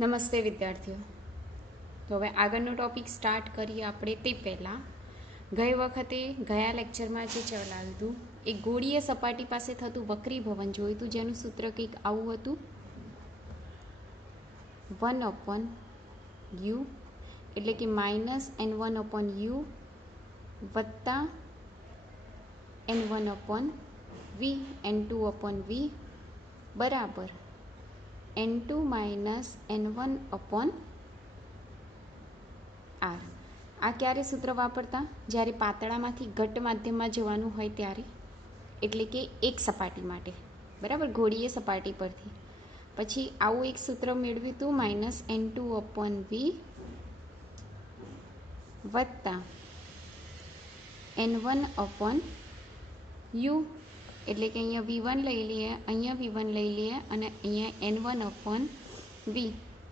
નમસ્તે વિદ્યાર્થીઓ. તો હવે આગળનો ટોપિક સ્ટાર્ટ કરીએ આપણે તે પહેલાં ગયા લેક્ચરમાં જે ચલાવ્યું હતું એ ગોળીય સપાટી પાસે થતું વક્રીભવન જોયું હતું, જેનું સૂત્ર કંઈક આવું હતું: 1/u એટલે કે -n1/u વત્તા n1/v n2/v બરાબર n2 - n1/r. આ ક્યારે સૂત્ર વાપરતા? જ્યારે પાતળામાંથી ઘટ્ટ માધ્યમમાં જવાનું હોય ત્યારે, એટલે કે એક સપાટી માટે, બરાબર, ગોળીય સપાટી પરથી. પછી આવું એક સૂત્ર મેળવ્યું હતું -n2/v વત્તા n1/u, એટલે કે અહીંયા v1 લઈ લઈએ, અહીંયા v1 લઈ લઈએ અને અહીંયા n1/v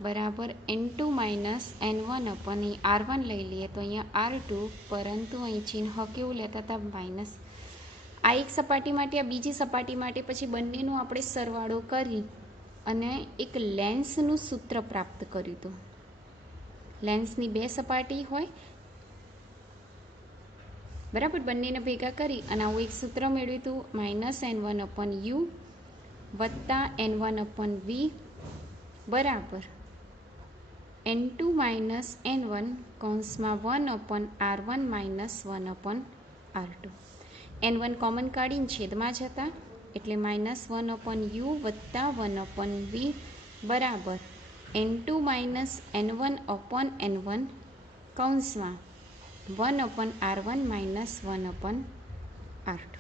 બરાબર n2 - n1/r1 લઈ લઈએ તો અહીંયા r2, પરંતુ અહીં ચિહ્ન કેવું લેતા હતા? માઇનસ. આ એક સપાટી માટે, આ બીજી સપાટી માટે. પછી બંનેનું આપણે સરવાળો કરી અને એક લેન્સનું સૂત્ર પ્રાપ્ત કર્યું હતું. લેન્સની બે સપાટી હોય, બરાબર, બંનેને ભેગા કરી અને આવું એક સૂત્ર મેળવ્યું હતું -n1/u વત્તા n1/v બરાબર n2 - n1 કૌંસમાં 1/r1 - 1/r2. n1 કોમન કાઢીને છેદમાં જતા, એટલે -1/u વત્તા 1/v બરાબર n2 - n1/n1 કૌંસમાં 1/r1 - 1/r2.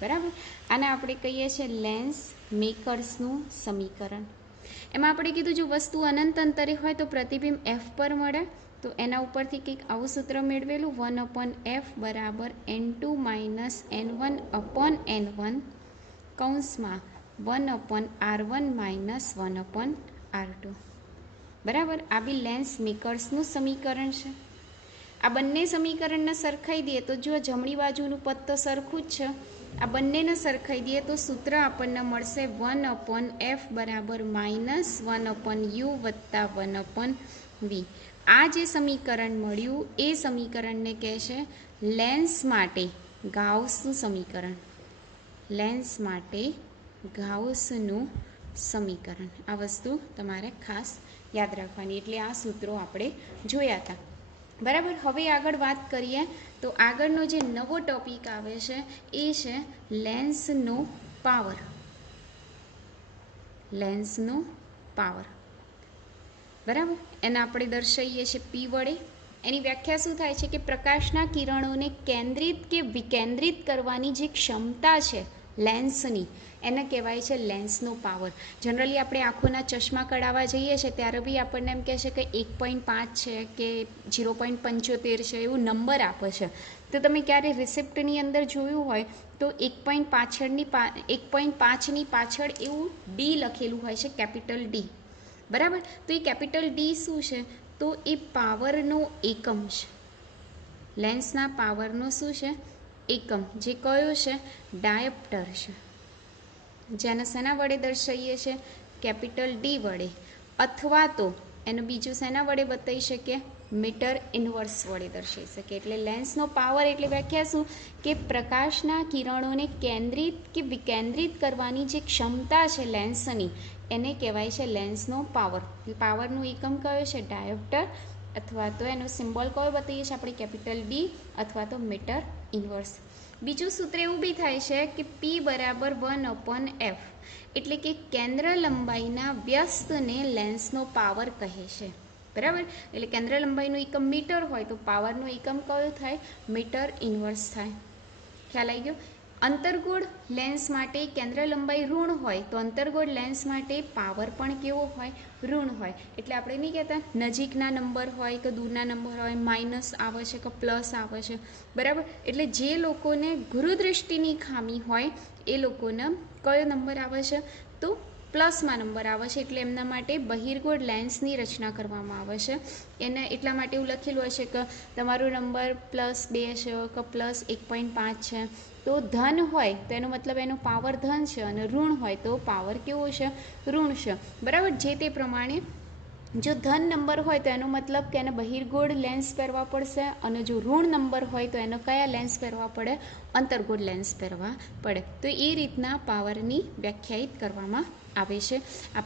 બરાબર. આને આપણે કહીએ છીએ લેન્સ મેકર્સનું સમીકરણ. એમાં આપણે કીધું જો વસ્તુ અનંત અંતરે હોય તો પ્રતિબિંબ f પર મળે, તો એના ઉપરથી કંઈક આવું સૂત્ર મેળવેલું 1/f બરાબર n2 - n1/n1 કૌંસમાં 1/r1 - 1/r2. બરાબર. આ બી લેન્સ મેકર્સનું સમીકરણ છે. આ બંને સમીકરણને સરખાઈ દઈએ તો જો જમણી બાજુનું પદ તો સરખું જ છે, આ બંનેને સરખાઈ દઈએ તો સૂત્ર આપણને મળશે 1/f બરાબર -1/u વત્તા 1/v. આ જે સમીકરણ મળ્યું એ સમીકરણને કહે છે લેન્સ માટે ગાઉસનું સમીકરણ. લેન્સ માટે ગાઉસનું સમીકરણ. આ વસ્તુ તમારે ખાસ યાદ રાખવાની. એટલે આ સૂત્રો આપણે જોયા હતા. બરાબર. હવે આગળ વાત કરીએ તો આગળનો જે નવો ટોપિક આવે છે એ છે લેન્સનો પાવર. લેન્સનો પાવર, બરાબર, એને આપણે દર્શાવીએ છીએ P વડે. એની વ્યાખ્યા શું થાય છે કે પ્રકાશના કિરણોને કેન્દ્રિત કે વિકેન્દ્રિત કરવાની જે ક્ષમતા છે લેન્સની, એને કહેવાય છે લેન્સનો પાવર. જનરલી આપણે આંખોના ચશ્મા કઢાવવા જઈએ છીએ ત્યારે બી આપણને એમ કહે છે કે 1.5 છે કે 0.75 છે, એવું નંબર આપે છે. તો તમે ક્યારે રિસિપ્ટની અંદર જોયું હોય તો 1.5ની પાછળ એવું ડી લખેલું હોય છે, કેપિટલ ડી. બરાબર. તો એ કેપિટલ ડી શું છે? તો એ પાવરનો એકમ છે. લેન્સના પાવરનો શું છે? એકમ. જે કયો છે? ડાયોપ્ટર છે. જેને શેના વડે દર્શાવીએ છીએ? કેપિટલ ડી વડે. અથવા તો એનું બીજું શેના વડે બતાવી શકીએ? મીટર ઇન્વર્સ વડે દર્શાવી શકીએ. એટલે લેન્સનો પાવર એટલે વ્યાખ્યા શું કે પ્રકાશના કિરણોને કેન્દ્રિત કે વિકેન્દ્રિત કરવાની જે ક્ષમતા છે લેન્સની, એને કહેવાય છે લેન્સનો પાવર. પાવરનો એકમ કયો છે? ડાયોપ્ટર. અથવા તો એનો સિમ્બોલ કયો બતાવીએ છીએ આપણે? કેપિટલ ડી અથવા તો મીટર ઇન્વર્સ. બીજું સૂત્ર એવું બી થાય છે કે P બરાબર 1/f, એટલે કે કેન્દ્ર લંબાઈના વ્યસ્તને લેન્સનો પાવર કહે છે. બરાબર. એટલે કેન્દ્ર લંબાઈનું એકમ મીટર હોય તો પાવરનો એકમ કયો થાય? મીટર ઇન્વર્સ થાય. ખ્યાલ આવી ગયો? અંતર્ગોળ લેન્સ માટે કેન્દ્ર લંબાઈ ઋણ હોય તો અંતર્ગોળ લેન્સ માટે પાવર પણ કેવો હોય? ઋણ હોય. એટલે આપણે નહીં કહેતા નજીકના નંબર હોય કે દૂરના નંબર હોય માઇનસ આવે છે કે પ્લસ આવે છે. બરાબર. એટલે જે લોકોને ગુરુદૃષ્ટિની ખામી હોય એ લોકોને કયો નંબર આવે છે? તો પ્લસમાં નંબર આવે છે. એટલે એમના માટે બહિર્ગોળ લેન્સની રચના કરવામાં આવે છે. એને એટલા માટે એવું લખેલું હોય છે કે તમારો નંબર +2 છે કે +1.5 છે. તો ધન હોય તો એનો મતલબ એનો પાવર ધન છે, અને ઋણ હોય તો પાવર કેવો છે? ઋણ છે. બરાબર. જે તે પ્રમાણે જો ધન નંબર હોય તો એનો મતલબ કે એને બહિર્ગોળ લેન્સ પહેરવા પડશે, અને જો ઋણ નંબર હોય તો એનો કયા લેન્સ પહેરવા પડે? અંતર્ગોળ લેન્સ પહેરવા પડે. તો એ રીતના પાવરની વ્યાખ્યાયિત કરવામાં આવે છે. આ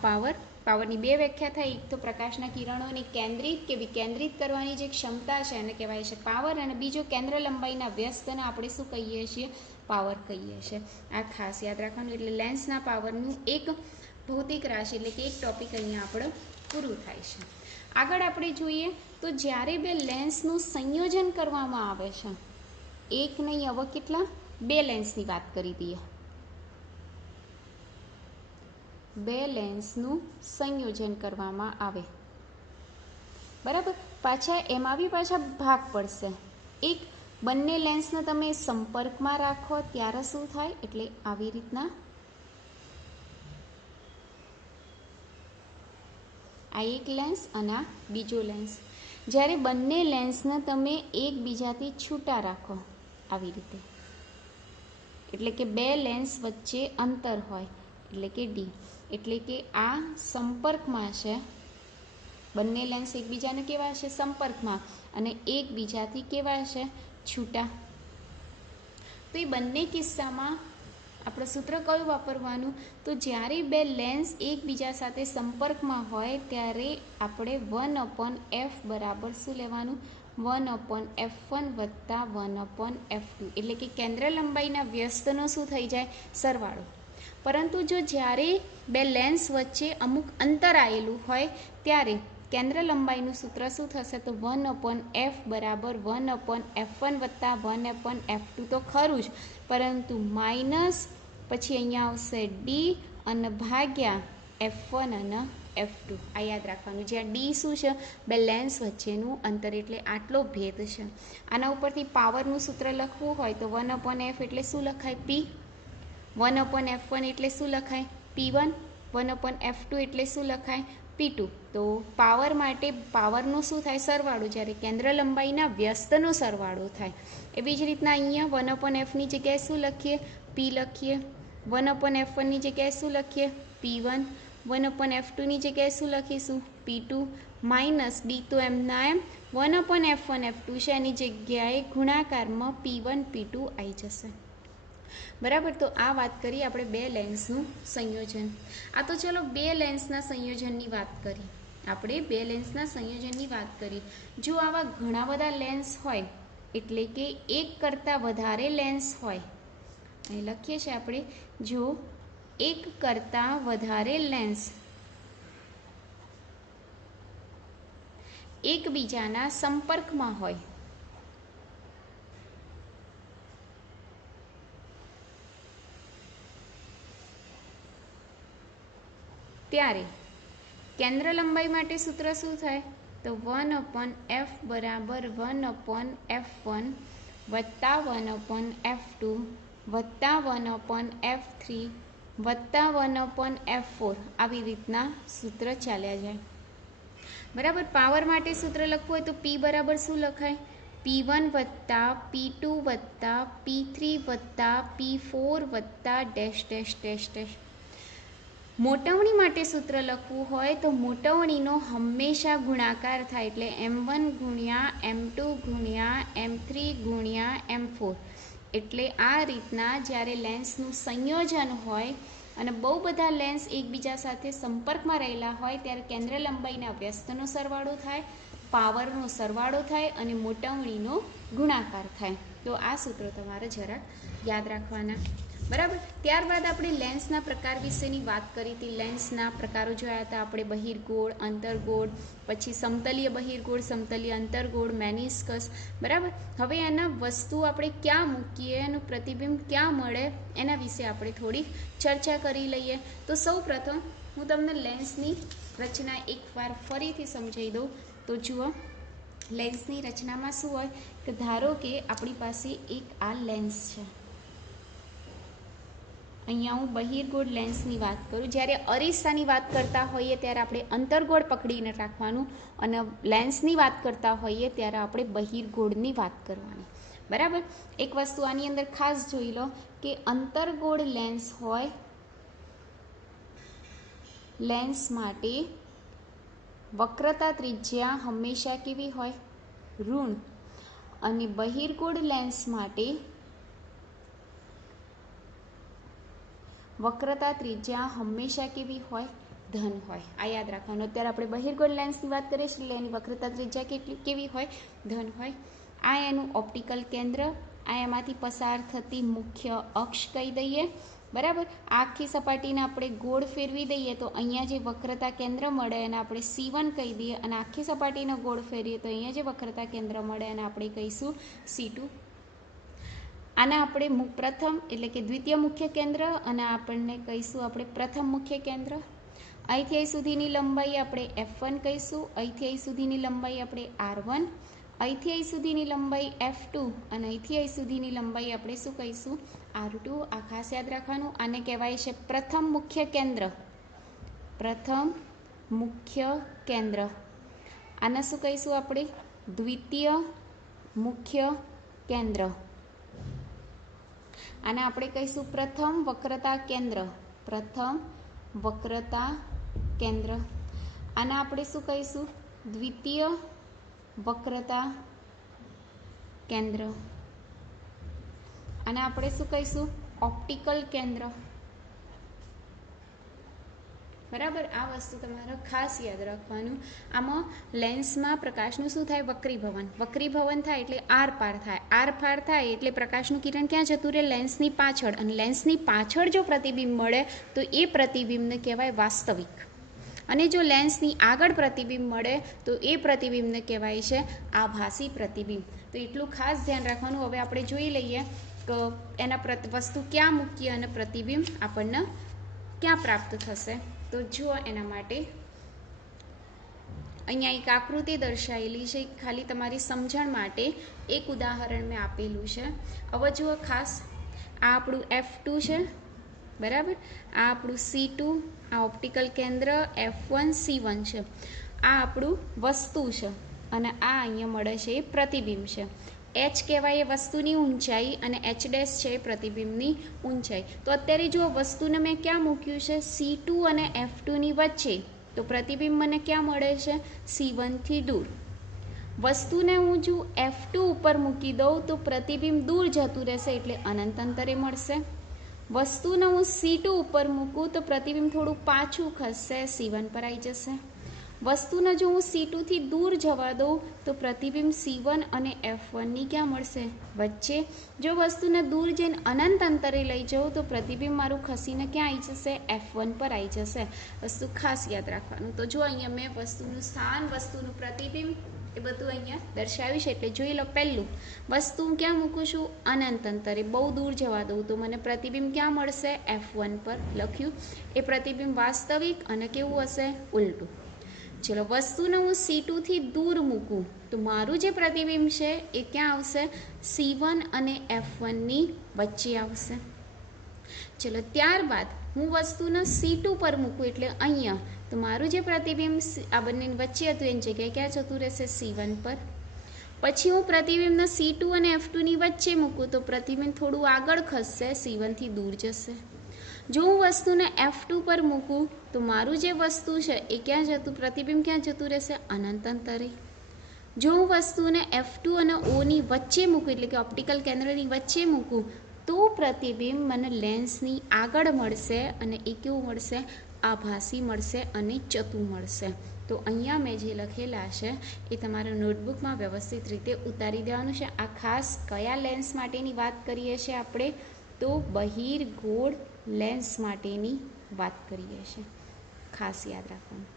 પાવરની બે વ્યાખ્યા થાય. એક તો પ્રકાશના કિરણોને કેન્દ્રિત કે વિકેન્દ્રિત કરવાની જે ક્ષમતા છે એને કહેવાય છે પાવર, અને બીજો કેન્દ્ર લંબાઈના વ્યસ્તને આપણે શું કહીએ છીએ? પાવર કહીએ છીએ. આ ખાસ યાદ રાખવાનું. એટલે લેન્સના પાવરનું એક ભૌતિક રાશિ એટલે કે એક ટોપિક અહીંયા આપણે પૂરું થાય છે. આગળ આપણે જોઈએ તો જ્યારે બે લેન્સનું સંયોજન કરવામાં આવે છે, એક નહીં હવે કેટલા? બે લેન્સની વાત કરી દઈએ. બે લેન્સનું સંયોજન કરવામાં આવે, બરાબર. પાછા એમાં બી પાછા ભાગ પડશે. એક બંને લેન્સને તમે સંપર્કમાં રાખો ત્યારે શું થાય? એટલે આવી રીતના આ એક લેન્સ અને આ બીજો લેન્સ. જ્યારે બંને લેન્સને તમે એકબીજાથી છૂટા રાખો આવી રીતે, એટલે કે બે લેન્સ વચ્ચે અંતર હોય એટલે કે ડી, એટલે કે આ સંપર્કમાં છે. બંને લેન્સ એકબીજાને કેવા છે? સંપર્કમાં, અને એકબીજાથી કેવા છે? છૂટા. તો એ બંને કિસ્સામાં આપણે સૂત્ર કયું વાપરવાનું? તો જ્યારે બે લેન્સ એકબીજા સાથે સંપર્કમાં હોય ત્યારે આપણે 1/f બરાબર શું લેવાનું? 1/f1 વત્તા 1/f2, એટલે કે કેન્દ્ર લંબાઈના વ્યસ્તનો શું થઈ જાય? સરવાળો. પરંતુ જો જ્યારે બે લેન્સ વચ્ચે અમુક અંતર આવેલું હોય ત્યારે કેન્દ્ર લંબાઈનું સૂત્ર શું થશે? તો 1/f બરાબર 1/f1 વત્તા 1/f2 તો ખરું જ, પરંતુ માઇનસ પછી અહીંયા આવશે ડી અને ભાગ્યા f1 અને f2. આ યાદ રાખવાનું. જ્યાં ડી શું છે? બે લેન્સ વચ્ચેનું અંતર, એટલે આટલો ભેદ છે. આના ઉપરથી પાવરનું સૂત્ર લખવું હોય તો 1/f એટલે શું લખાય? p. 1/f1 એટલે શું લખાય? p1. 1/f2 એટલે શું લખાય? p2. તો પાવર માટે પાવરનો શું થાય? સરવાળો. જ્યારે કેન્દ્ર લંબાઈના વ્યસ્તનો સરવાળો થાય. એવી જ રીતના અહીંયા 1/fની જગ્યાએ શું લખીએ? p લખીએ. 1/f1ની જગ્યાએ શું લખીએ? p1. 1/f2ની જગ્યાએ શું લખીશું? p2. માઇનસ ડી તો એમના એમ 1/f1 f2 છે, એની જગ્યાએ ગુણાકારમાં p1 p2 આવી જશે. બરાબર. તો આ વાત કરી આપણે બે લેન્સનું સંયોજન. આ તો ચલો બે લેન્સના સંયોજનની વાત કરી. આપણે બે લેન્સના સંયોજનની વાત કરી. જો આવા ઘણા બધા લેન્સ હોય, એટલે કે એક કરતાં વધારે લેન્સ હોય, અહીં લખીએ છીએ આપણે, જો એક કરતાં વધારે લેન્સ એકબીજાના સંપર્કમાં હોય ત્યારે કેન્દ્ર લંબાઈ માટે સૂત્ર શું થાય? તો 1/f બરાબર 1/f1 વત્તા 1/f2 વત્તા 1/f3 વત્તા 1/f4. આવી રીતના સૂત્ર ચાલ્યા જાય. બરાબર. પાવર માટે સૂત્ર લખવું હોય તો p બરાબર શું લખાય? p1 વત્તા p2 વત્તા p3 વત્તા p4 વત્તા ડેશ ડેશ ડેશ ડેશ. મોટવણી માટે સૂત્ર લખવું હોય તો મોટવણીનો હંમેશા ગુણાકાર થાય, એટલે m1 ગુણ્યા m2 ગુણ્યા m3 ગુણ્યા m4. એટલે આ રીતના જ્યારે લેન્સનું સંયોજન હોય અને બહુ બધા લેન્સ એકબીજા સાથે સંપર્કમાં રહેલા હોય ત્યારે કેન્દ્ર લંબાઈના વ્યસ્તનો સરવાળો થાય, પાવરનો સરવાળો થાય અને મોટવણીનો ગુણાકાર થાય. તો આ સૂત્રો તમારે જરાક યાદ રાખવાના. બરાબર. ત્યારબાદ આપણે લેન્સના પ્રકાર વિશેની વાત કરી હતી. લેન્સના પ્રકારો જોયા હતા આપણે, બહિર્ગોળ, અંતર્ગોળ, પછી સમતલીય બહિર્ગોળ, સમતલીય અંતર્ગોળ, મેનિસ્કસ. બરાબર. હવે એના વસ્તુ આપણે ક્યાં મૂકીએ, એનું પ્રતિબિંબ ક્યાં મળે, એના વિશે આપણે થોડી ચર્ચા કરી લઈએ. તો સૌ પ્રથમ હું તમને લેન્સની રચના એકવાર ફરીથી સમજાવી દઉં. તો જુઓ, લેન્સની રચનામાં શું હોય કે ધારો કે આપણી પાસે એક આ લેન્સ છે. અહીંયા હું બહિર્ગોળ લેન્સની વાત કરું. જ્યારે અરીસાની વાત કરતા હોઈએ ત્યારે આપણે અંતર્ગોળ પકડીને રાખવાનું, અને લેન્સની વાત કરતા હોઈએ ત્યારે આપણે બહિર્ગોળની વાત કરવાની. બરાબર. એક વસ્તુ આની અંદર ખાસ જોઈ લો કે અંતર્ગોળ લેન્સ હોય, લેન્સ માટે વક્રતા ત્રિજ્યા હંમેશા કેવી હોય? ઋણ. અને બહિર્ગોળ લેન્સ માટે વક્રતા ત્રિજ્યા હંમેશા કેવી હોય? ધન હોય. આ યાદ રાખવાનું. અત્યારે આપણે બહિર્ગોળ લેન્સની વાત કરીએ છીએ એટલે એની વક્રતા ત્રિજ્યા કેવી હોય? ધન હોય. આ એનું ઓપ્ટિકલ કેન્દ્ર, આ એમાંથી પસાર થતી મુખ્ય અક્ષ કહી દઈએ, બરાબર. આખી સપાટીને આપણે ગોળ ફેરવી દઈએ તો અહીંયા જે વક્રતા કેન્દ્ર મળે એને આપણે C1 કહી દઈએ, અને આખી સપાટીને ગોળ ફેરવીએ તો અહીંયા જે વક્રતા કેન્દ્ર મળે એને આપણે કહીશું C2. આને આપણે પ્રથમ એટલે કે દ્વિતીય મુખ્ય કેન્દ્ર, અને આપણને કહીશું આપણે પ્રથમ મુખ્ય કેન્દ્ર. અહીંથી અહીં સુધીની લંબાઈ આપણે F1 કહીશું, અહીંથી અહીં સુધીની લંબાઈ આપણે R1, અહીંથી અહીં સુધીની લંબાઈ F2, અને અહીંથી અહીં સુધીની લંબાઈ આપણે શું કહીશું? R2. આ ખાસ યાદ રાખવાનું. આને કહેવાય છે પ્રથમ મુખ્ય કેન્દ્ર. પ્રથમ મુખ્ય કેન્દ્ર. આને શું કહીશું આપણે? દ્વિતીય મુખ્ય કેન્દ્ર. આને આપણે કહીશું પ્રથમ વક્રતા કેન્દ્ર. પ્રથમ વક્રતા કેન્દ્ર. આને આપણે શું કહીશું? દ્વિતીય વક્રતા કેન્દ્ર. આને આપણે શું કહીશું? ઓપ્ટિકલ કેન્દ્ર. બરાબર. આ વસ્તુ તમારે ખાસ યાદ રાખવાનું. આમાં લેન્સમાં પ્રકાશનું શું થાય? વક્રીભવન. વક્રીભવન થાય એટલે આર પાર થાય. આર પાર થાય એટલે પ્રકાશનું કિરણ ક્યાં જતું રહે? લેન્સની પાછળ. અને લેન્સની પાછળ જો પ્રતિબિંબ મળે તો એ પ્રતિબિંબને કહેવાય વાસ્તવિક. અને જો લેન્સની આગળ પ્રતિબિંબ મળે તો એ પ્રતિબિંબને કહેવાય છે આભાસી પ્રતિબિંબ. તો એટલું ખાસ ધ્યાન રાખવાનું. હવે આપણે જોઈ લઈએ કે એના વસ્તુ ક્યાં મૂકીએ અને પ્રતિબિંબ આપણને ક્યાં પ્રાપ્ત થશે. તો જુઓ, એના માટે અહીંયા એક આકૃતિ દર્શાવેલી છે. ખાલી તમારી સમજણ માટે એક ઉદાહરણ મેં આપેલું છે. હવે જુઓ ખાસ, આ આપણું F2 છે, બરાબર. આ આપણું C2, આ ઓપ્ટિકલ કેન્દ્ર F1 C1 છે. આ આપણું વસ્તુ છે, અને આ અહીંયા મળે છે એ પ્રતિબિંબ છે. H કહેવાય એ વસ્તુની ઊંચાઈ, અને H' છે એ પ્રતિબિંબની ઊંચાઈ. તો અત્યારે જો વસ્તુને મેં ક્યાં મૂક્યું છે? C2 અને F2ની વચ્ચે. તો પ્રતિબિંબ મને ક્યાં મળે છે? C1 થી દૂર. વસ્તુને હું જો F2 ઉપર મૂકી દઉં તો પ્રતિબિંબ દૂર જતું રહેશે એટલે અનંત અંતરે મળશે. વસ્તુને હું C2 ઉપર મૂકું તો પ્રતિબિંબ થોડું પાછું ખસશે, C1 પર આવી જશે. વસ્તુને જો હું C2 થી દૂર જવા દઉં તો પ્રતિબિંબ C1 અને F1ની ક્યાં મળશે? વચ્ચે. જો વસ્તુને દૂર જઈને અનંત અંતરે લઈ જાઉં તો પ્રતિબિંબ મારું ખસીને ક્યાં આવી જશે? F1 પર આવી જશે. વસ્તુ ખાસ યાદ રાખવાનું. તો જો અહીંયા મેં વસ્તુનું સ્થાન, વસ્તુનું પ્રતિબિંબ એ બધું અહીંયા દર્શાવ્યું છે. એટલે જોઈ લો. પહેલું, વસ્તુ ક્યાં મૂકું છું? અનંત અંતરે. બહુ દૂર જવા દઉં તો મને પ્રતિબિંબ ક્યાં મળશે? F1 પર લખ્યું. એ પ્રતિબિંબ વાસ્તવિક અને કેવું હશે? ઉલટું. ચલો, વસ્તુને હું C2 થી દૂર મૂકું તો મારું જે પ્રતિબિંબ છે એ ક્યાં આવશે? C1 અને F1ની વચ્ચે આવશે. ચલો, ત્યારબાદ હું વસ્તુને C2 પર મૂકું એટલે અહીંયા, તો મારું જે પ્રતિબિંબ આ બંનેની વચ્ચે હતું એની જગ્યાએ ક્યાં જતું રહેશે? C1 પર. પછી હું પ્રતિબિંબને C2 અને F2ની વચ્ચે મૂકું તો પ્રતિબિંબ થોડું આગળ ખસશે, C1 થી દૂર જશે. જો હું વસ્તુને F2 પર મૂકું તો મારું જે વસ્તુ છે એ ક્યાં જતું? પ્રતિબિંબ ક્યાં જતું રહેશે? અનંત અંતરે. જો હું વસ્તુને F2 અને Oની વચ્ચે મૂકું એટલે કે ઓપ્ટિકલ કેન્દ્રની વચ્ચે મૂકું તો પ્રતિબિંબ મને લેન્સની આગળ મળશે, અને એ કેવું મળશે? આભાસી મળશે અને ચતું મળશે. તો અહીંયા મેં જે લખેલા છે એ તમારા નોટબુકમાં વ્યવસ્થિત રીતે ઉતારી દેવાનું છે. આ ખાસ કયા લેન્સ માટેની વાત કરીએ છીએ આપણે? તો બહિર્ગોળ લેન્સ માટેની વાત કરીએ છીએ. ખાસ યાદ રાખવાનું.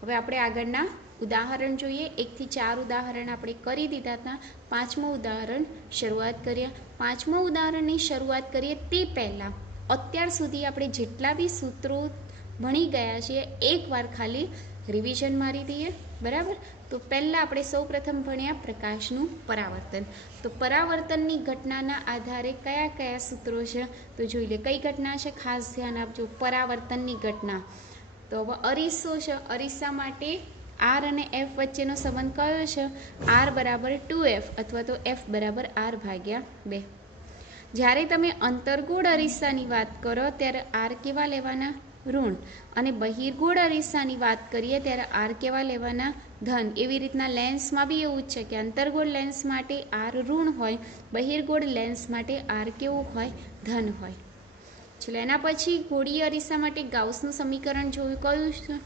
હવે આપણે આગળના ઉદાહરણ જોઈએ. 1 થી 4 ઉદાહરણ આપણે કરી દીધા હતા. 5મું ઉદાહરણ શરૂઆત કરીએ. 5મા ઉદાહરણની શરૂઆત કરીએ તે પહેલાં અત્યાર સુધી આપણે જેટલા બી સૂત્રો ભણી ગયા છીએ એકવાર ખાલી રિવિઝન મારી દઈએ, બરાબર. તો પહેલાં આપણે સૌપ્રથમ ભણ્યા પ્રકાશનું પરાવર્તન. તો પરાવર્તનની ઘટનાના આધારે કયા કયા સૂત્રો છે તો જોઈ લે. કઈ ઘટના છે? ખાસ ધ્યાન આપજો. પરાવર્તનની ઘટના. તો હવે અરીસો છે. અરીસા માટે R અને F વચ્ચેનો સંબંધ કયો છે? R બરાબર 2F અથવા તો F બરાબર R/2. જ્યારે તમે અંતર્ગોળ અરીસાની વાત કરો ત્યારે R કેવા લેવાના? ઋણ. અને બહિર્ગોળ અરીસાની વાત કરીએ ત્યારે આર કેવા લેવાના? ધન. એવી રીતના લેન્સમાં બી એવું જ છે કે અંતર્ગોળ લેન્સ માટે આર ઋણ હોય, બહિર્ગોળ લેન્સ માટે આર કેવું હોય? ધન હોય. ચલો એના પછી ગોળીય અરીસા માટે ગાઉસનું સમીકરણ જોયું કયું છે?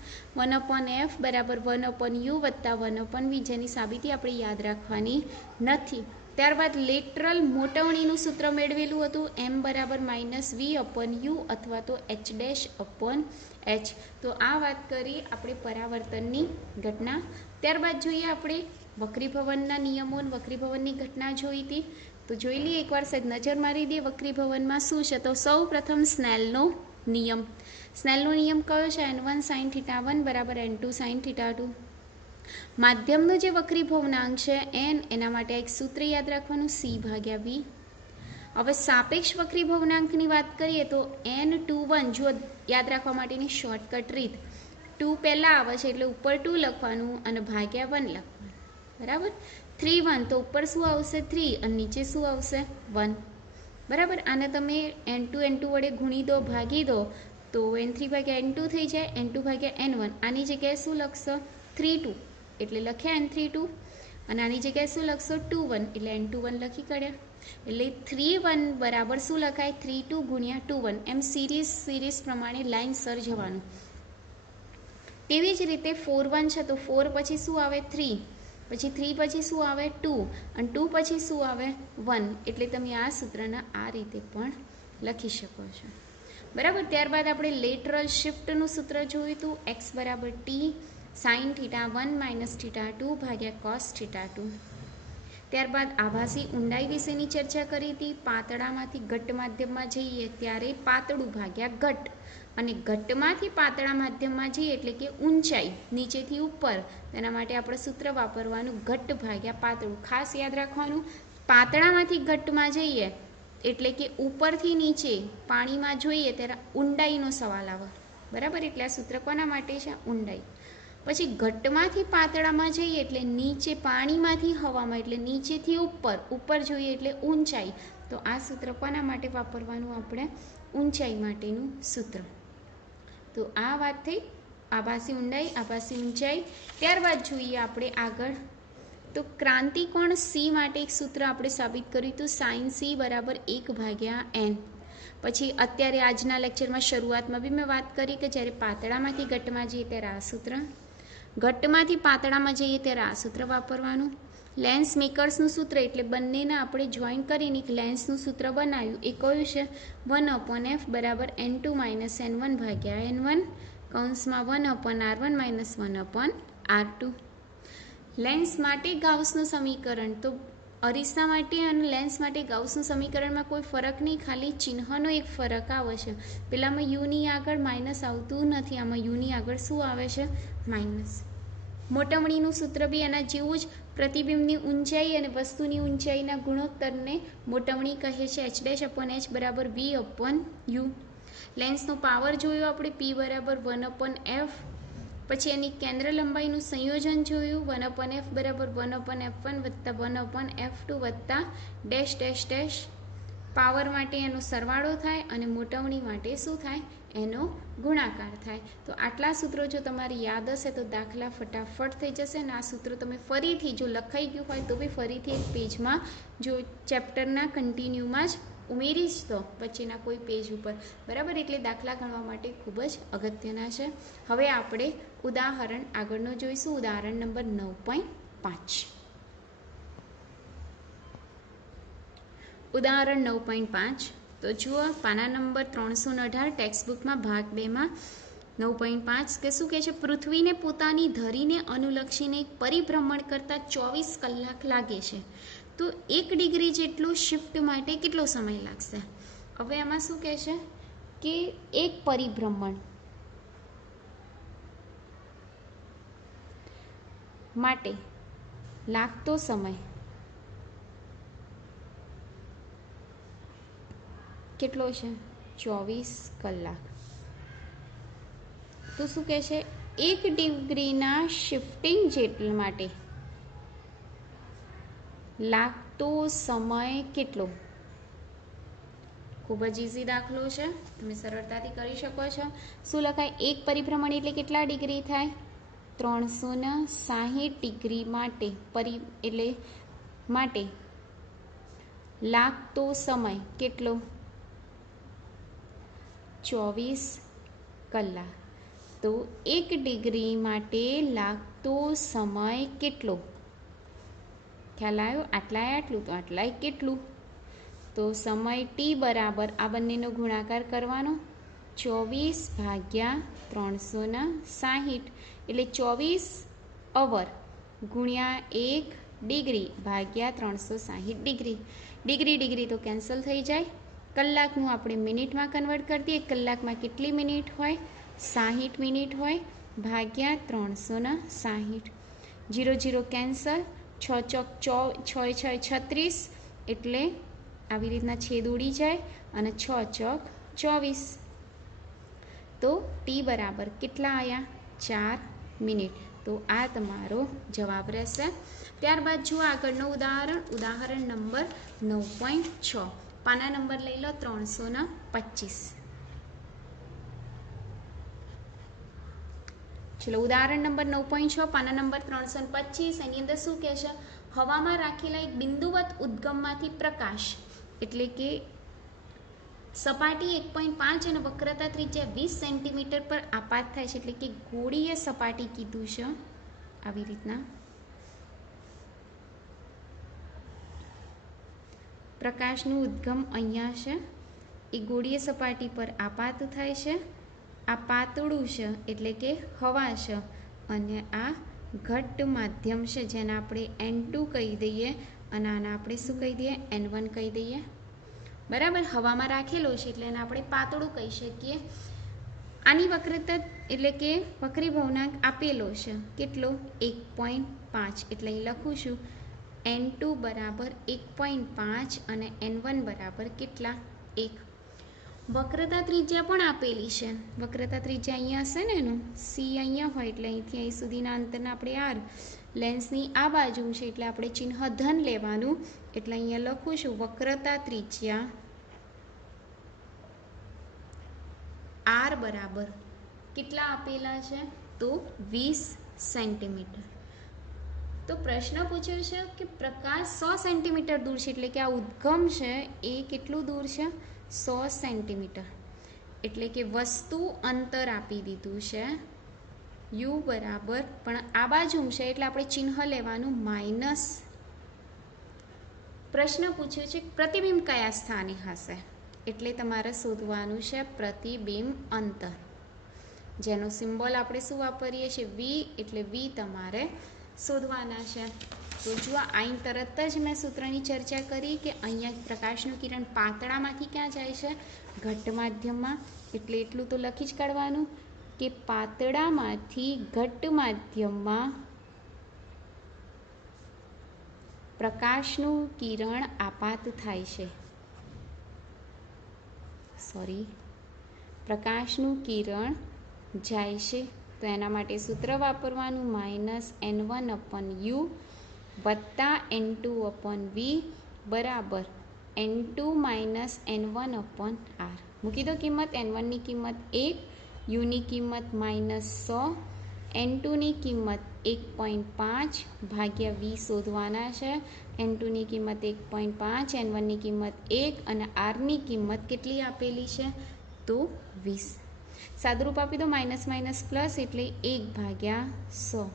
1/f બરાબર 1/u વત્તા 1/v, જેની સાબિતી આપણે યાદ રાખવાની નથી. ત્યારબાદ લેટરલ મોટવણીનું સૂત્ર મેળવેલું હતું m બરાબર -v/u અથવા તો h'/h. તો આ વાત કરી આપણે પરાવર્તનની ઘટના. ત્યારબાદ જોઈએ આપણે વક્રીભવનના નિયમો, વક્રીભવનની ઘટના જોઈ હતી. તો જોઈ લઈએ એકવાર સહેજ નજર મારી દઈએ વક્રીભવનમાં શું છે. તો સૌ પ્રથમ સ્નેલનો નિયમ. સ્નેલનો નિયમ કયો છે? n1 sin θ1 બરાબર n2 sin θ2. માધ્યમનો જે વક્રીભવનાંક છે n, એના માટે એક સૂત્ર યાદ રાખવાનું c/v. હવે સાપેક્ષ વક્રીભવનાંકની વાત કરીએ તો n21, જો યાદ રાખવા માટેની શોર્ટકટ રીત, 2 પહેલાં આવે છે એટલે ઉપર 2 લખવાનું અને ભાગ્યા 1 લખવાનું. બરાબર. 3 1 તો ઉપર શું આવશે? 3 અને નીચે શું આવશે? 1. બરાબર. આને તમે n2 n2 વડે ગુણી દો, ભાગી દો તો n3 ભાગ્યા n2 થઈ જાય, n2 ભાગ્યા n1. આની જગ્યાએ શું લખશો? 3 2 એટલે લખ્યા n3 2, અને આની જગ્યાએ શું લખશો? 2 1 એટલે n2 1 લખી કાઢ્યા. એટલે 3 1 બરાબર શું લખાય? 3 2 ગુણ્યા 2 1. એમ સિરીઝ પ્રમાણે લાઈન સર જવાનું. તેવી જ રીતે 4 1 છે તો 4 પછી શું આવે? 3, પછી 3 પછી શું આવે? 2, અને 2 પછી શું આવે? 1. એટલે તમે આ સૂત્રને આ રીતે પણ લખી શકો છો. બરાબર. ત્યારબાદ આપણે લેટરલ શિફ્ટનું સૂત્ર જોયું હતું. x બરાબર t sin θ1 - θ2 ભાગ્યા cos θ2. ત્યારબાદ આભાસી ઊંડાઈ વિશેની ચર્ચા કરી હતી. પાતળામાંથી ઘટ્ટ માધ્યમમાં જઈએ ત્યારે પાતળું ભાગ્યા ઘટ્ટ, અને ઘટ્ટમાંથી પાતળા માધ્યમમાં જઈએ એટલે કે ઊંચાઈ નીચેથી ઉપર, તેના માટે આપણે સૂત્ર વાપરવાનું ઘટ્ટ ભાગ્યા પાતળું. ખાસ યાદ રાખવાનું, પાતળામાંથી ઘટ્ટમાં જઈએ એટલે કે ઉપરથી નીચે પાણીમાં જોઈએ ત્યારે ઊંડાઈનો સવાલ આવે. બરાબર. એટલે આ સૂત્ર કોના માટે છે? ઊંડાઈ. પછી ઘટ્ટમાંથી પાતળામાં જઈએ એટલે નીચે પાણીમાંથી હવામાં, એટલે નીચેથી ઉપર, ઉપર જોઈએ એટલે ઊંચાઈ. તો આ સૂત્ર કોના માટે વાપરવાનું? આપણે ઊંચાઈ માટેનું સૂત્ર. તો આ વાત થઈ આભાસી ઊંડાઈ, આભાસી ઊંચાઈ. ત્યારબાદ જોઈએ આપણે આગળ તો ક્રાંતિકોણ C માટે એક સૂત્ર આપણે સાબિત કર્યું હતું, sin C બરાબર 1/n. પછી અત્યારે આજના લેક્ચરમાં શરૂઆતમાં બી મેં વાત કરી કે જ્યારે પાતળામાંથી ઘટ્ટમાં જઈએ ત્યારે આ સૂત્ર, ઘટ્ટમાંથી પાતળામાં જઈએ ત્યારે આ સૂત્ર વાપરવાનું. લેન્સ મેકર્સનું સૂત્ર એટલે બંનેને આપણે જોઈન કરીને એક લેન્સનું સૂત્ર બનાવ્યું. એ કયું છે? 1/f બરાબર n2 - n1 ભાગ્યા n1 કૌંસમાં 1/r1 - 1/r2. લેન્સ માટે ગાઉસનું સમીકરણ. તો અરીસા માટે અને લેન્સ માટે ગાઉસનું સમીકરણમાં કોઈ ફરક નહીં, ખાલી ચિહ્નનો એક ફરક આવે છે. પેલામાં યુની આગળ માઇનસ આવતું નથી, આમાં યુની આગળ શું આવે છે? માઇનસ. મોટવણીનું સૂત્ર બી એના જેવું જ. પ્રતિબિંબની ઊંચાઈ અને વસ્તુની ઊંચાઈના ગુણોત્તરને મોટવણી કહે છે. h'/h બરાબર v/u. લેન્સનો પાવર જોયો આપણે, p બરાબર 1/f. પછી એની કેન્દ્ર લંબાઈનું સંયોજન જોયું, 1/f બરાબર 1/f1 વત્તા 1/f2 વત્તા ડેશ ડેશ ડેશ. પાવર માટે એનો સરવાળો થાય અને મોટવણી માટે શું થાય? એનો ગુણાકાર થાય. તો આટલા સૂત્રો જો તમારે યાદ હશે તો દાખલા ફટાફટ થઈ જશે. અને આ સૂત્રો તમે ફરીથી જો લખાઈ ગયું હોય તો બી ફરીથી એક પેજમાં જો ચેપ્ટરના કન્ટિન્યુમાં જ ઉમેરી જ દો વચ્ચેના કોઈ પેજ ઉપર. બરાબર. એટલે દાખલા ગણવા માટે ખૂબ જ અગત્યના છે. હવે આપણે ઉદાહરણ આગળનો જોઈશું. ઉદાહરણ નંબર 9.5. ઉદાહરણ 9.5. તો જુઓ પાના નંબર 318 ટેક્સ્ટબુકમાં ભાગ 2માં 9.5 કે શું કહે છે? પૃથ્વીને પોતાની ધરીને અનુલક્ષીને પરિભ્રમણ કરતાં 24 કલાક લાગે છે. તો 1 ડિગ્રી જેટલું શિફ્ટ માટે કેટલો સમય લાગશે? હવે આમાં શું કહે છે કે એક પરિભ્રમણ માટે લાગતો સમય કેટલો છે? 24 કલાક. તો શું કહે છે? 1 ડિગ્રીના શિફ્ટિંગ જેટલા માટે લાગતો સમય કેટલો? ખૂબ જ ઇઝી દાખલો છે, તમે સરળતાથી કરી શકો છો. શું લખાય? એક પરિભ્રમણ એટલે કેટલા ડિગ્રી થાય? 360 ડિગ્રી માટે લાગતો સમય કેટલો? 24 કલાક. તો 1 ડિગ્રી માટે લાગતો સમય કેટલો? ખ્યાલ આવ્યો? આટલાય આટલું તો આટલાય કેટલું? તો સમય t બરાબર આ બંનેનો ગુણાકાર કરવાનો, 24/360 એટલે 24 અવર ગુણ્યા 1 ડિગ્રી ભાગ્યા 360 ડિગ્રી. ડિગ્રી તો કેન્સલ થઈ જાય. કલાકનું આપણે મિનિટમાં કન્વર્ટ કરી દઈએ. કલાકમાં કેટલી મિનિટ હોય? 60 મિનિટ હોય ભાગ્યા 360. 0 કેન્સલ, 6 ચોક 6 36 એટલે આવી રીતના છેદ ઉડી જાય અને 6 ચોક 24. તો t બરાબર કેટલા આવ્યા? 4 મિનિટ. તો આ તમારો જવાબ રહેશે. ત્યારબાદ જુઓ આગળનું ઉદાહરણ નંબર 9.6. પાના નંબર લઈ લો 325. ચલો ઉદાહરણ નંબર 9.6 પાના નંબર 325. એની અંદર શું કહે છે? હવામાં રાખેલા એક બિંદુવત ઉદ્ગમમાંથી પ્રકાશ એટલે કે સપાટી 1.5 અને વક્રતા ત્રિજ્યા 20 સેન્ટીમીટર પર આપાત થાય છે. એટલે કે ગોળીય સપાટી કીધું છે. આવી રીતના પ્રકાશનું ઉદ્ગમ અહીંયા છે. એ ગોળીય સપાટી પર આપાત થાય છે. આ પાતળું છે એટલે કે હવા છે અને આ ઘટ્ટ માધ્યમ છે જેને આપણે N2 કહી દઈએ અને આને આપણે શું કહી દઈએ? N1 કહી દઈએ. બરાબર, હવામાં રાખેલો છે એટલે એને આપણે પાતળું કહી શકીએ. આની વક્રતા એટલે કે વક્રી ભવનાંક આપેલો છે કેટલો? 1.5. એટલે અહીં લખું છું N2 બરાબર 1.5 અને N1 બરાબર કેટલા? 1. વક્રતા ત્રિજ્યા પણ આપેલી છે. વક્રતા ત્રિજ્યા અહીંયા હશે ને, એનું C અહીંયા હોય એટલે અહીંથી અહીં સુધીના અંતરના આપણે R. લેન્સની આ બાજુ છે એટલે આપણે ચિહ્ન ધન લેવાનું. એટલે અહીંયા લખું છું વક્રતા ત્રિજ્યા R બરાબર કેટલા આપેલા છે? તો 20 સેન્ટીમીટર. તો પ્રશ્ન પૂછ્યો છે કે પ્રકાશ 100 સેન્ટીમીટર દૂર છે એટલે કે આ ઉદ્ગમ છે એ કેટલું દૂર છે? 100 સેન્ટીમીટર. એટલે કે વસ્તુ અંતર આપી દીધું છે u બરાબર, પણ આ બાજુ છે એટલે આપણે ચિહ્ન લેવાનું માઇનસ. પ્રશ્ન પૂછ્યો છે પ્રતિબિંબ કયા સ્થાને હશે? એટલે તમારે શોધવાનું છે પ્રતિબિંબ અંતર, જેનો સિમ્બોલ આપણે શું વાપરીએ છીએ? v. એટલે v તમારે શોધવાના છે. તો જુઓ અહીં તરત જ મેં સૂત્રની ચર્ચા કરી કે અહીંયા પ્રકાશનું કિરણ પાતળામાંથી ક્યાં જાય છે? ઘટ્ટ માધ્યમમાં. એટલે એટલું તો લખી જ કાઢવાનું કે પાતળામાંથી ઘટ્ટ માધ્યમમાં પ્રકાશનું કિરણ આપાત થાય છે. પ્રકાશનું કિરણ જાય છે. તો એના માટે સૂત્ર વાપરવાનું -N1/u વત્તા N2/v બરાબર N2 - N1/r. મૂકી દો કિંમત. N1ની કિંમત 1, uની કિંમત -100, N2ની કિંમત 1.5 ભાગ્યા v શોધવાના છે. N2ની કિંમત 1.5, N1ની કિંમત 1 અને Rની કિંમત કેટલી આપેલી છે? તો 20. સાદુરૂપ આપી દો -- એટલે 1/100.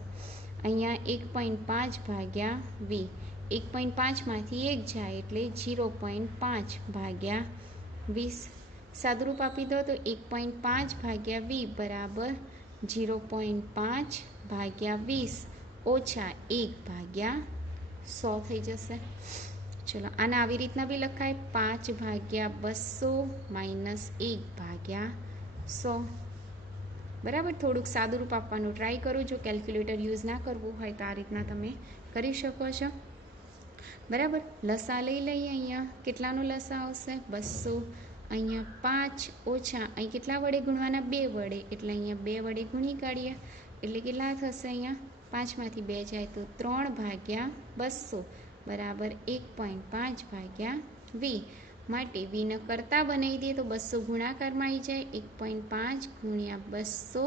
અહીંયા 1.5 ભાગ્યા v. 1.5માંથી 1 જાય એટલે 0.5 ભાગ્યા 20. સાદુરૂપ આપી દો તો 1.5 ભાગ્યા v બરાબર 0.5 ભાગ્યા 20 ઓછા 1/100 થઈ જશે. ચલો આને આવી રીતના બી લખાય 5/200 -1/100. બરાબર, થોડુંક સાદુરૂપ આપવાનું ટ્રાય કરું. જો કેલ્ક્યુલેટર યુઝ ના કરવું હોય તો આ રીતના તમે કરી શકો છો. બરાબર, લસા લઈ લઈએ. અહીંયા કેટલાનો લસા આવશે? 200. અહીંયા 5 ઓછા અહીં કેટલા વડે ગુણવાના? 2 વડે. એટલે અહીંયા 2 વડે ગુણી કાઢીએ એટલે કેટલા થશે? અહીંયા 5માંથી 2 જાય તો 3/200 બરાબર 1.5 ભાગ્યા v. માટે વીને કરતા બનાવી દઈએ તો 200 ગુણાકારમાં આવી જાય 1.5 ગુણ્યા 200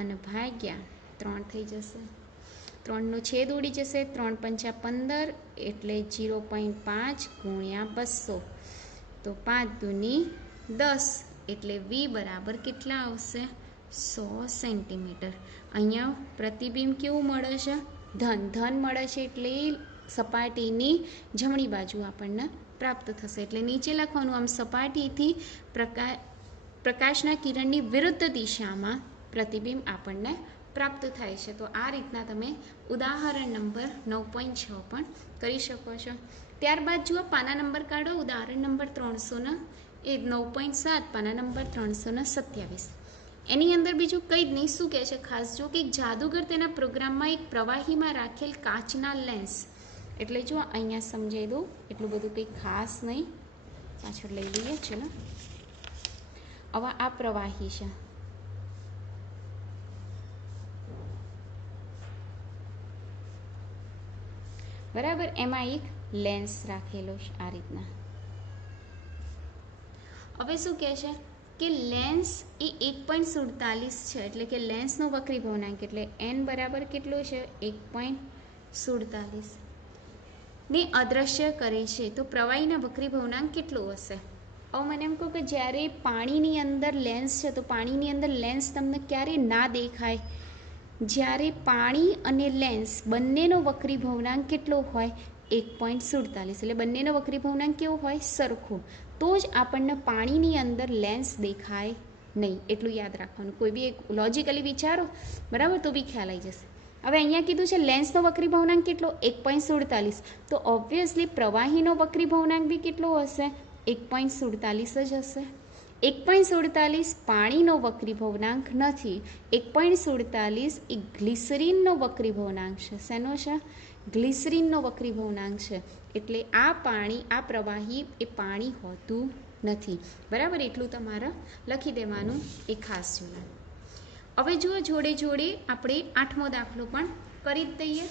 અને ભાગ્યા 3 થઈ જશે. 3નો છેદ ઉડી જશે. 3 પંચા 15 એટલે 0.5 ગુણ્યા 200 તો 5 દૂની 10 એટલે વી બરાબર કેટલા આવશે? 100 સેન્ટીમીટર. અહીંયા પ્રતિબિંબ કેવું મળે છે? ધન મળે છે એટલે સપાટીની જમણી બાજુ આપણને પ્રાપ્ત થશે. એટલે નીચે લખવાનું આમ સપાટીથી પ્રકાશના કિરણની વિરુદ્ધ દિશામાં પ્રતિબિંબ આપણને પ્રાપ્ત થાય છે. તો આ રીતના તમે ઉદાહરણ નંબર 9.6 પણ કરી શકો છો. ત્યારબાદ જુઓ પાના નંબર કાઢો. ઉદાહરણ નંબર 9.7 પાના નંબર 327. એની અંદર બીજું કંઈ જ નહીં. શું કહે છે ખાસ જો કે જાદુગર તેના પ્રોગ્રામમાં એક પ્રવાહીમાં રાખેલ કાચના લેન્સ, એટલે જો અહીંયા સમજાવી દઉં, એટલું બધું કંઈ ખાસ નહીં, પાછળ લઈ લઈએ. ચલો હવે આ પ્રવાહી છે, બરાબર. એમાં એક લેન્સ રાખેલો છે આ રીતના. હવે શું કહે છે કે લેન્સ એ 1.47 છે, એટલે કે લેન્સનો વક્રીભવનાંક એટલે n બરાબર કેટલો છે? 1.47 ને અદ્રશ્ય કરે છે. તો પ્રવાહીના વક્રીભવનાંક કેટલો હશે? હવે મને એમ કહું કે જ્યારે પાણીની અંદર લેન્સ છે તો પાણીની અંદર લેન્સ તમને ક્યારે ના દેખાય? જ્યારે પાણી અને લેન્સ બંનેનો વક્રીભવનાંક કેટલો હોય? 1.47. એટલે બંનેનો વક્રીભવનાંક કેવો હોય? સરખો. તો જ આપણને પાણીની અંદર લેન્સ દેખાય નહીં. એટલું યાદ રાખવાનું. કોઈ બી એક લોજિકલી વિચારો, બરાબર, તો બી ખ્યાલ આવી જશે. હવે અહીંયા કીધું છે લેન્સનો વક્રીભવનાંક કેટલો? 1.47. તો ઓબ્વિયસલી પ્રવાહીનો વક્રીભવનાંક બી કેટલો હશે? 1.47 જ હશે. 1.47 પાણીનો વક્રીભવનાંક નથી. 1.47 એ ગ્લિસરીનનો વક્રીભવનાંક છે. શેનો છે? ગ્લિસરીનનો વક્રીભવનાંક છે. એટલે આ પ્રવાહી એ પાણી હોતું નથી, બરાબર. એટલું તમારે લખી દેવાનું એ ખાસ જોવાનું. હવે જુઓ જોડે જોડે આપણે 8મો દાખલો પણ કરી જ દઈએ,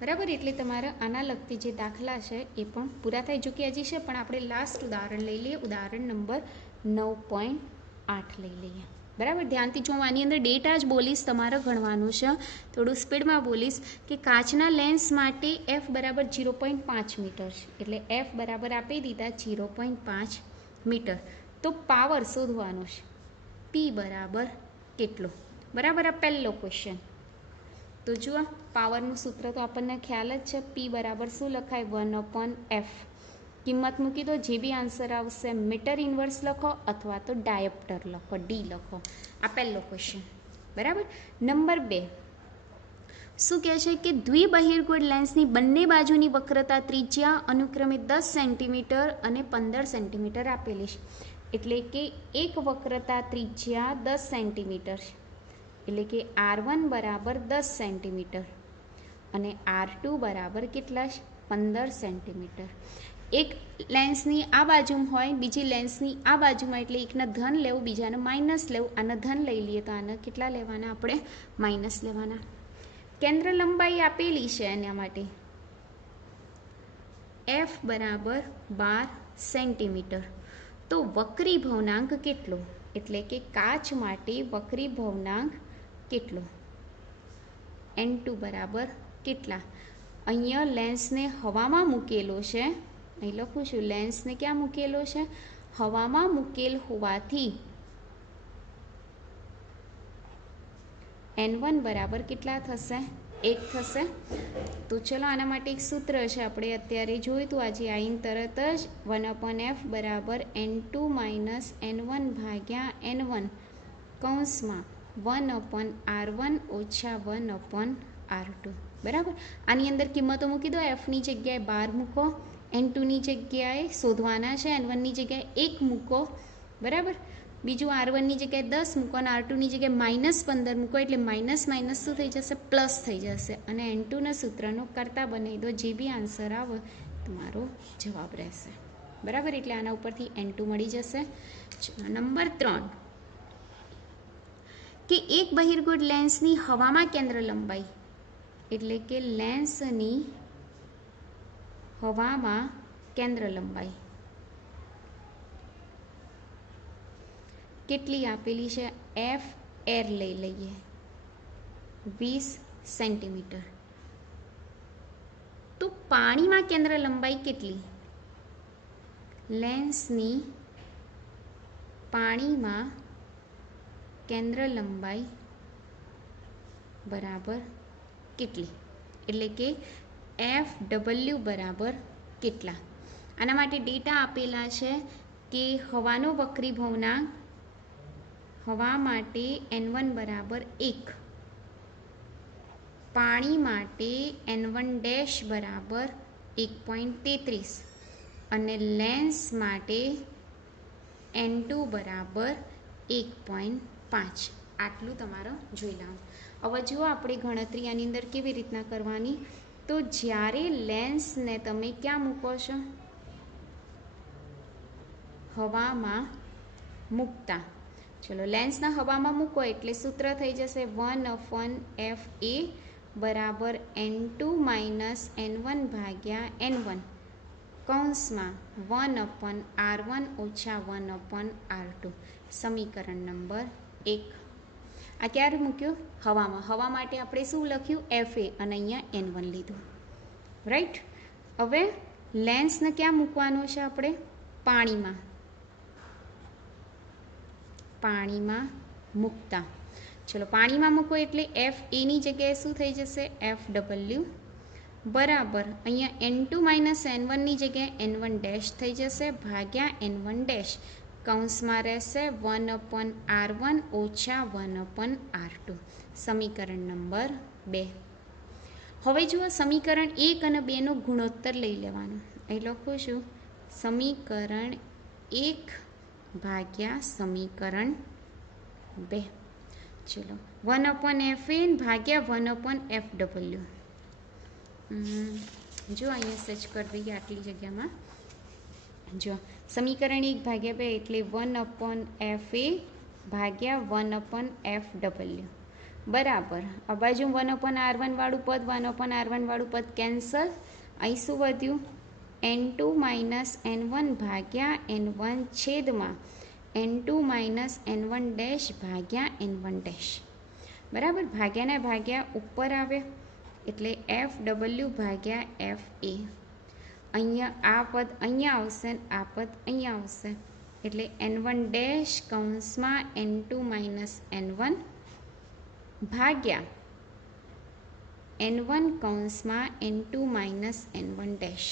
બરાબર. એટલે તમારે આના લગતી જે દાખલા છે એ પણ પૂરા થાય. જો કે હજી છે પણ આપણે લાસ્ટ ઉદાહરણ લઈ લઈએ. ઉદાહરણ નંબર 9.8 લઈ લઈએ, બરાબર. ધ્યાનથી જો આની અંદર ડેટા જ બોલીશ, તમારે ગણવાનું છે. થોડું સ્પીડમાં બોલીશ કે કાચના લેન્સ માટે f બરાબર 0.5 મીટર છે. એટલે f બરાબર આપી દીધા 0.5 મીટર. તો પાવર શોધવાનો છે. p બરાબર કેટલો? બરાબર. આ પહેલો ક્વેશ્ચન. તો જુઓ પાવરનું સૂત્ર તો આપણને ખ્યાલ જ છે. p બરાબર શું લખાય? 1/f. કિંમત મૂકી દો. જે બી આન્સર આવશે મીટર ઇન્વર્સ લખો અથવા તો ડાયોપ્ટર લખો, d લખો. આ પહેલો ક્વેશ્ચન, બરાબર. નંબર 2 શું કહે છે કે દ્વિબહિર્ગોળ લેન્સની બંને બાજુની વક્રતા ત્રિજ્યા અનુક્રમે 10 સેન્ટીમીટર અને 15 સેન્ટીમીટર આપેલી છે. એટલે કે એક વક્રતા ત્રિજ્યા 10 સેન્ટીમીટર છે. એટલે કે R1 બરાબર 10 સેન્ટીમીટર અને R2 બરાબર કેટલા છે? 15 સેન્ટીમીટર. એક લેન્સની આ બાજુમાં હોય, બીજી લેન્સની આ બાજુમાં, એટલે એકને ધન લેવું, બીજાને માઇનસ લેવું. આને ધન લઈ લઈએ તો આને કેટલા લેવાના? આપણે માઇનસ લેવાના. કેન્દ્ર લંબાઈ આપેલી છે એના માટે f બરાબર 12 સેન્ટીમીટર. તો વક્રીભવનાંક કેટલો? એટલે કે કાચ માટે વક્રીભવનાંક કેટલો? n2 બરાબર કેટલા? અહીંયા લેન્સને હવામાં મૂકેલો છે. અહીં લખું છું, લેન્સને ક્યાં મૂકેલો છે? હવામાં મૂકેલ હોવાથી n1 બરાબર કેટલા થશે? 1 થશે. તો ચલો આના માટે એક સૂત્ર છે, આપણે અત્યારે જોયું હતું આજે આવીને તરત જ 1/f બરાબર n2 માઇનસ n1 ભાગ્યા n1 કૌંસમાં 1/r1 ઓછા 1/r2, બરાબર. આની અંદર કિંમતો મૂકી દો. એફની જગ્યાએ 12 મૂકો, n2ની જગ્યાએ શોધવાના છે, n1ની જગ્યાએ 1 મૂકો, બરાબર. બીજું R1ની જગ્યાએ 10 મૂકો અને R2ની જગ્યાએ -15 મૂકો. એટલે માઇનસ માઇનસ શું થઈ જશે? પ્લસ થઈ જશે. અને n2ના સૂત્રનો કરતા બનાવી દો. જે બી આન્સર આવે તમારો જવાબ રહેશે, બરાબર. એટલે આના ઉપરથી n2 મળી જશે. નંબર 3 કે એક બહિર્ગોળ લેન્સની હવામાં કેન્દ્ર લંબાઈ, એટલે કે લેન્સની હવામાં કેન્દ્ર લંબાઈ કેટલી આપેલી છે? એફ એર લઈ લઈએ 20 સેન્ટીમીટર. તો પાણીમાં કેન્દ્ર લંબાઈ કેટલી? લેન્સની પાણીમાં કેન્દ્ર લંબાઈ બરાબર કેટલી? એટલે કે એફ ડબલ્યુ બરાબર કેટલા? આના માટે ડેટા આપેલા છે કે હવાનો વક્રી ભવનાંક હવા માટે N1 બરાબર 1, પાણી માટે N1 ડેશ બરાબર 1.33 અને લેન્સ માટે N2 બરાબર 1.5. આટલું તમારે જોઈ લેવાનું. હવે જુઓ આપણે ગણતરી આની અંદર કેવી રીતના કરવાની. તો જ્યારે લેન્સને તમે ક્યાં મૂકો છો? હવામાં મૂકતા. ચલો લેન્સના હવામાં મૂકો એટલે સૂત્ર થઈ જશે 1/FA બરાબર N2 માઇનસ N1 ભાગ્યા N1 કૌંસમાં 1/R1 ઓછા 1/R2. સમીકરણ નંબર 1. આ ક્યારે મૂક્યું? હવામાં. હવા માટે આપણે શું લખ્યું? FA અને અહીંયા N1 લીધું. રાઈટ. હવે લેન્સને ક્યાં મૂકવાનું છે આપણે? પાણીમાં. પાણીમાં મૂકતા. ચલો પાણીમાં મૂકો એટલે એફ એની જગ્યાએ શું થઈ જશે? એફ ડબલ્યુ બરાબર અહીંયા N2 માઇનસ N1ની જગ્યાએ N1 ડેશ થઈ જશે ભાગ્યા N1 ડેશ કૌંસમાં રહેશે 1/R1 ઓછા 1/R2. સમીકરણ નંબર 2. હવે જુઓ સમીકરણ 1 અને 2નો ગુણોત્તર લઈ લેવાનો. એ લખું છું સમીકરણ 1 ભાગ્યા સમીકરણ 2. ચલો 1/FA ભાગ્યા 1/FW. જો અહીંયા સર્ચ કરી દઈએ આટલી જગ્યામાં. જો સમીકરણ 1 ભાગ્યા 2 એટલે 1/FA ભાગ્યા 1/FW બરાબર. આ બાજુ 1/R1 વાળું પદ 1/R1 વાળું પદ કેન્સલ. અહીં શું વધ્યું? N2 માઇનસ N1 ભાગ્યા N1 છેદમાં N2 માઇનસ N1 ડેશ ભાગ્યા N1 ડેશ બરાબર. ભાગ્યાના ભાગ્યા ઉપર આવે એટલે FW ભાગ્યા FA. અહીંયા આ પદ અહીંયા આવશે આ પદ અહીંયા આવશે એટલે N1 ડેશ કૌંસમાં N2 માઇનસ N1 ભાગ્યા N1 કૌંસમાં N2 minus N1 dash.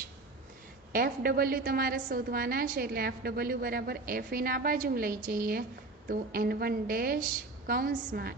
FW તમારે શોધવાના છે એટલે FW બરાબર FA ના બાજુ લઈ જઈએ તો N1 ડેશ કૌંસમાં